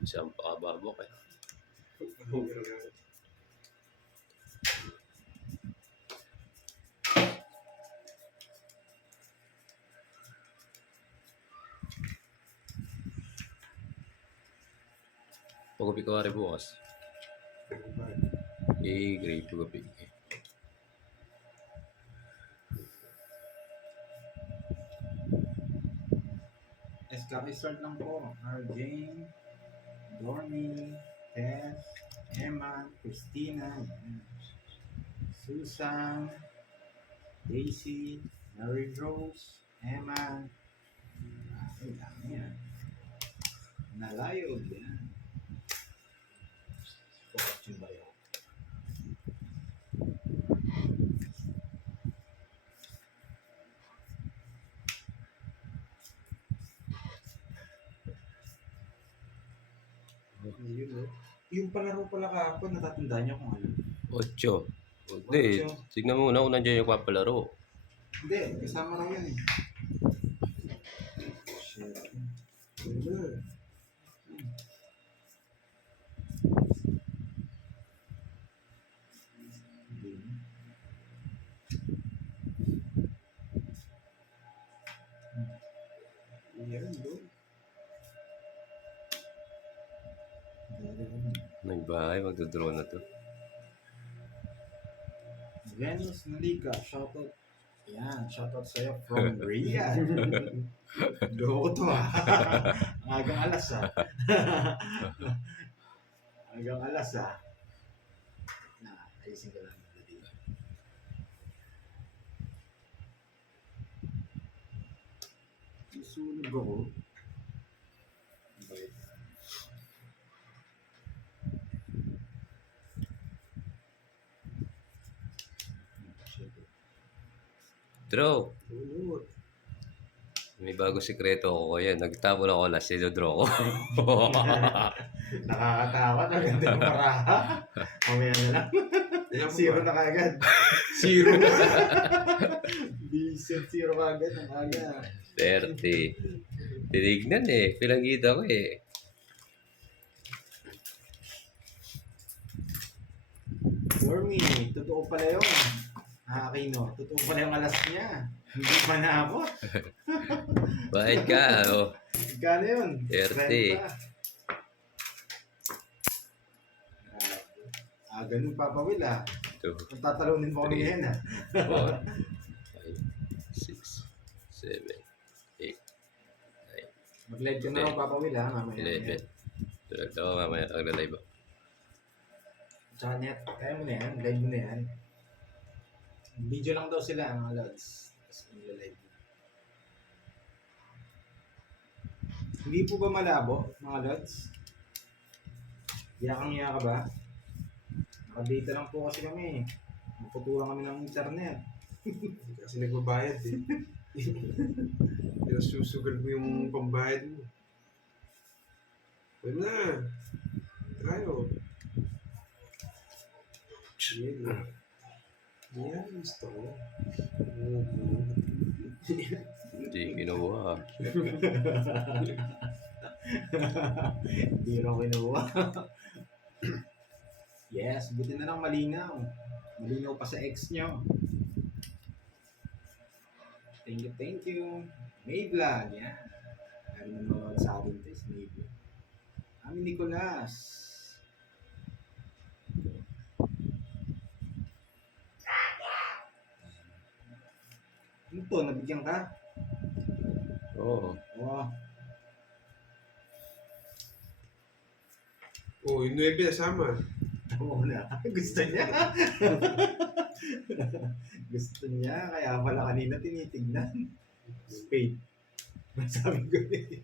Isang pakababok eh. Pagabi ka rin bukas. Grade pagabi. Escapistart lang po. Arjane, Dormy, Tess, Emma, Christina, Susan, Daisy, Mary Rose, Emma. Ay, dami yan. Nalayog yan. Focus yung bayo. Yung palaro pala kahapon, natatandaan niyo kung ano? 8. Hindi, tignan mo na kung nandiyan yung papalaro. Hindi, kasama lang yan eh. Shit. Yan, bro. Nagbahay, magdodraw na to. Venus Naliga, shoutout. Yan, shoutout sa'yo from Riyadh. Loko to ah. Hanggang alas ah. Hanggang alas ah. Ayusin ko lang. Susunog ako. Bait. Draw. May bago sikreto ako yan. Nagtapo lang ako last, draw ko. Nakakatakot. Ang ganda yung paraha. Mamaya na lang. Zero na kagad. Zero. Decent zero kagad. Ang aga. 30. Tinignan eh. Pinagkita ko eh. Dormy, totoo pala yun. Aquino, totoo pala yung alas niya. Hindi pa naabot. Bakit ka? Oh. Gano yun? 30. Ganun Papa Will ah. 2, Kung tatalunin mo kami yan ah. 4, 5, 6, 7, 8, Mag-live ka na ako Papa Will ah. Mamaya. 11. Tulad ako mamaya nagla-live ako. Tsaka net, kaya mo na yan. Live mo na yan. Video lang daw sila mga lods. Tapos mag-live. Hindi po ba malabo mga lods? Yakang-yaka ba? Nakadata lang po kasi kami. Magputulang kami ng internet. Kasi nagbabayad eh. Pinasusugal mo yung pambayad mo. Wala na. Tayo. Yan. Yan, gusto ko. Hindi kinuha. Hindi rin kinuha. Yes, buti na lang malinaw. Malinaw pa sa ex nyo. Thank you. Mayblag, yan. Lagi na mga sa atin ito is Mayblag. Ami Nicolas. Ano to? Nabigyan ka? Oo. Oo. Oh, yung 9 nasama. Oo na. Gusto niya. Gusto niya. Kaya pala kanina tinitignan. Spade. Masabi ko eh.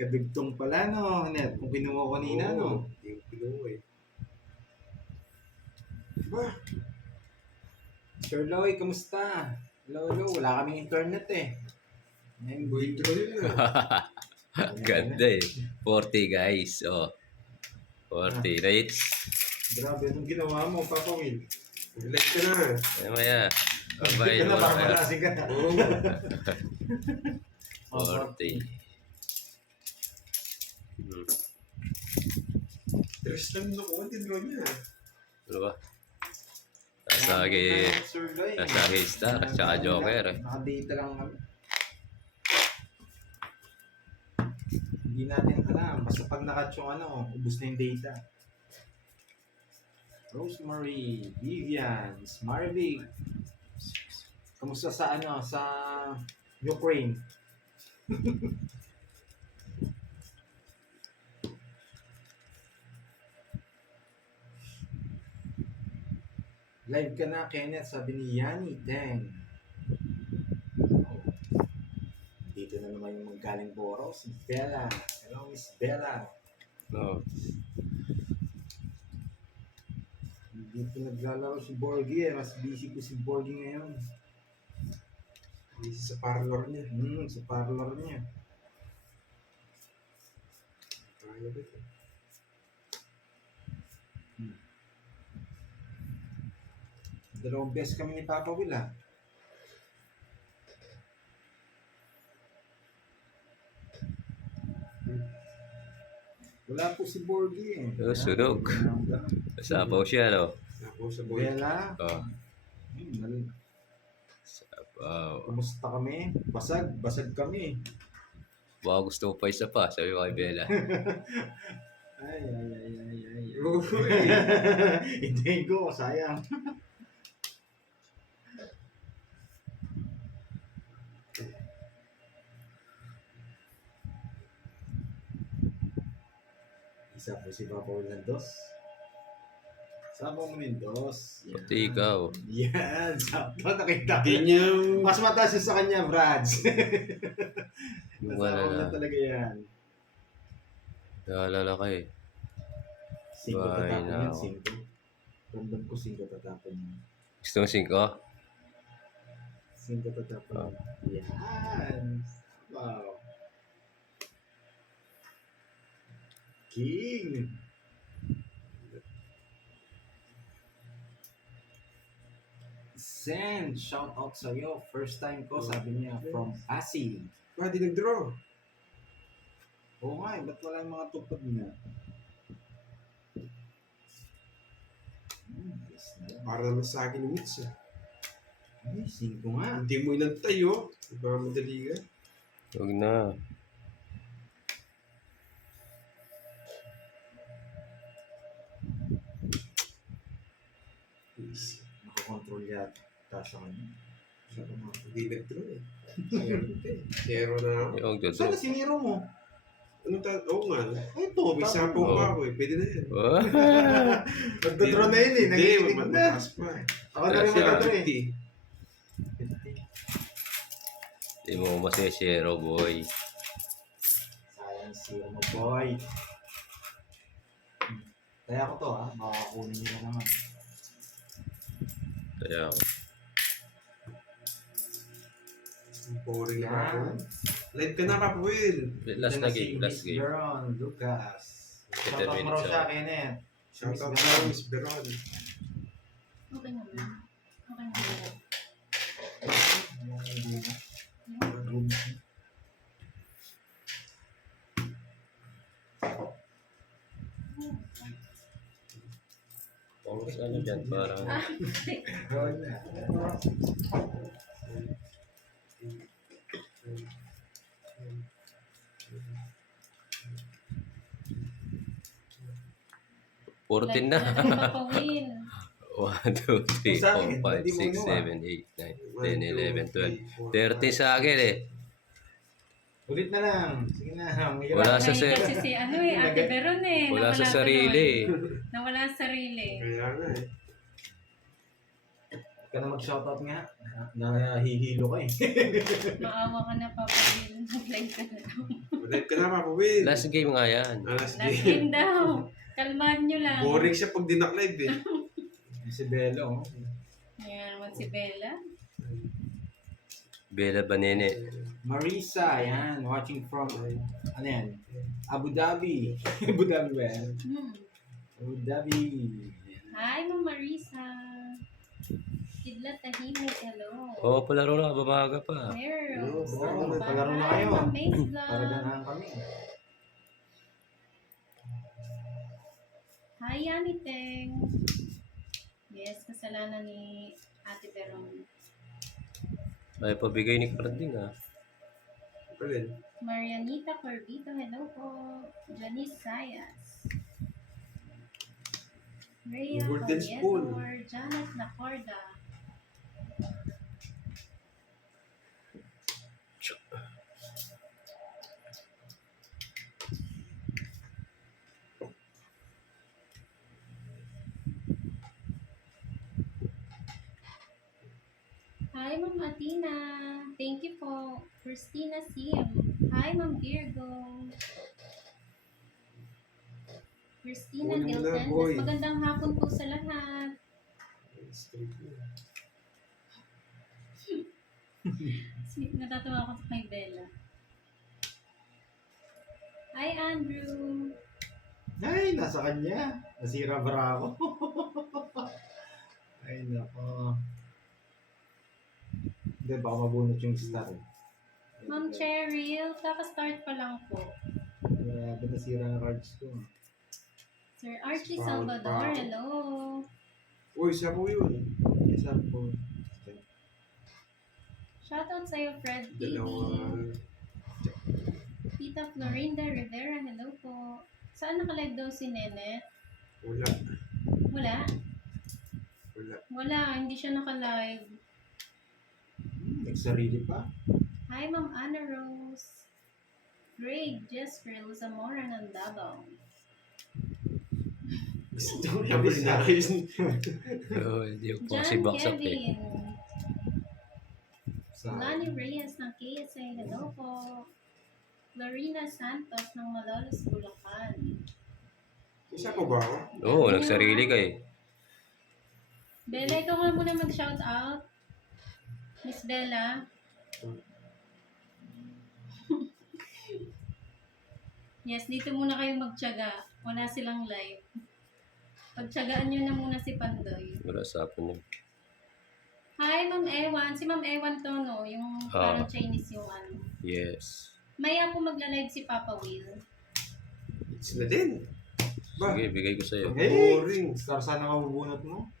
Kadugtong pala no, Net. Kung kinuha ko kanina no. Yung pinuha eh. Diba? Sir Loy, kamusta? Hello. Wala kaming internet eh. Buhay ko rin na. Ganda eh. 40 guys. Oh. 40 right? Grabe, anong ginawa mo, Papa Will? Mag-like ka na. Mamaya. Babay Hindi ka mo. na, parang malasing ka na. Oo. 40. Tres lang nakuha, tinro niya. Ano ba? Sasagi, sasagi star, tsaka joker. Nakadata lang kami. Hindi natin alam. Basta pag nakat yung ubus na yung data. Rosemary, Vivian, Marvic. Kamusta sa sa Ukraine? Live ka na, Kenneth, sabi ni Yani Deng. Dito na naman yung magaling Boro, si Bella. Hello, Miss Bella. No. Hindi po naglalaro si Borgie eh. Mas busy po si Borgie ngayon. Busy sa parlor niya. Sa parlor niya. Kaya ba ito? Dalawang beses kami ni Papa Will ah. Wala po si Borgie eh. Oh, sunog. Sapaw siya, no? Ako sa boy. Bella. Oh. Sapaw. Kumusta kami? Basag kami. Baka gusto mo pa isa pa, sabi ko kay Bella. Ay. Uy! Hindi ko, sayang. Isa po si Papa Will ng dos. Sama mo yung dos. Yan. Pati ikaw. Yan, sakto nakita ko. Hindi niya... Mas mataas yun sa kanya, Brads. Yung Nasama wala na na. talaga yan. Naalala ka eh. 5 Bye tatapon yan, now. 5. Ramdam ko 5 tatapon yan. Gusto mo 5? 5 tatapon yan. Yan. Wow. King. Sen, shout out sa'yo. First time ko, sabi niya, from Pasig. Di nag-draw. Oo nga eh, ba't wala yung mga tupad niya? Yes na lang. Para naman sa akin yung mix eh. Ay, 5 nga. Hindi mo inantay oh. Iba madali ka. Huwag na. Nakakontrol yata sa kanya. Siya pa mga. Hindi nag-draw eh. Zero na ako. Yung Sana dodro. siniro mo? Oo nga. Ito, May sapo Oo. pa ako eh. Pwede na yan. Oh. Nagdodraw na yun eh. Hindi, Nagiginig na. mataas pa eh. Ako na rin Kasi magdodraw eh. 50. Hindi mo masishero, boy. Sayang zero mo, boy. Kaya ko to ha. Makakunin nyo na naman. Kaya ako. Boring na Yan. ako. Live ka na, Papa Will. Last na game, last game. Jeron, Lucas. 10 Shoutout mo minutes raw siya, ako. Kenneth. Shout out Miss sa Ganon. Miss Beron. Okay naman. Okay naman. Pang ano dyan, parang... Like 14 na. Mapawin. 1, 2, 3, Sa akin, 4, 5, hindi mo 6, ginawa. 7, 8, 9, 10, 11, 12. 13 sa akin eh. Ulit na lang. Sige na. Mahirap. Wala sa Ay, se- kasi si Ate Veron eh. Wala sa nawala sarili eh. tuloy. Nawala sa sarili. Kaya nga eh. Ka na mag-shoutout nga. Nahihilo ka eh. Maawa ka na, Papawin. Nag-live ka na daw. Live ka na, Papa Will. Last game nga yan. Last Last game. game daw. Kalmahan nyo lang. Boring siya pag dinak-live eh. Si Bello. Ayan naman si Bella. Bella Banene. Marisa, yan. Watching from, ano yan? Abu Dhabi. Abu Dhabi ba yan? Abu Dhabi. Hi, Ma'am Marisa. Kidlat tahimik, hello. Oo, palaro na, babaga pa. Meron. Oo, palaro na kayo. Amaze Para lang. ganahan kami. Hi, Yami Teng. Yes, kasalanan ni Ate Veron. Ay, pabigay ni Carding ah. Palin. Marianita Corbito, hello po. Janice Sayas. Rhea Golden spoon. Colliedor, Janet Nacorda. Hi, Ma'am Atina. Thank you po. Christina Sim. Hi, Ma'am Virgo. Christina Kunin mo na, Hilton. boy. Mas magandang hapon po sa lahat. Straight na. Sweet, natatawa ako sa kay Bella. Hi, Andrew. Ay, nasa kanya. Nasira bara ako. Ay, nako. Hindi, baka mabunot yung star eh. Ma'am Cheryl, kaka-start pa lang po. Grabe, nasira ang cards ko. Sir Archie Proud, Salvador, proud. hello. Uy, siya po yun. Isa po. Shoutout sa'yo, Fred TV. Dalawa. Tita Florinda Rivera, hello po. Saan naka-live daw si Nenet? Wala. Wala? Wala. Wala, hindi siya naka-live. Nagsarili pa. Hi, Ma'am Anna Rose. Greg Jespril Zamora ng Davao. Gusto ko yung nais. Oo, hindi ko po John kasi box up eh. Kevin. Sa Lani Reyes ng KSA, hello po. Lorena Santos ng Malolos, Bulacan. Isa po ba ako? Oo, nagsarili ka eh. Bella, ikaw nga muna mag-shoutout. Miss Bella. Yes, dito muna kayo magtiyaga. Wala silang live. Pagtiyagaan nyo na muna si Pandoy. Wala sa akin yun. Hi, Ma'am Ewan. Si Ma'am Ewan to, no? Yung parang Chinese yung ano. Yes. Maya po magla-live si Papa Will. Sila din. Ba? Sige, bigay ko sa'yo. Hey! Boring. Star sana mabubunot mo.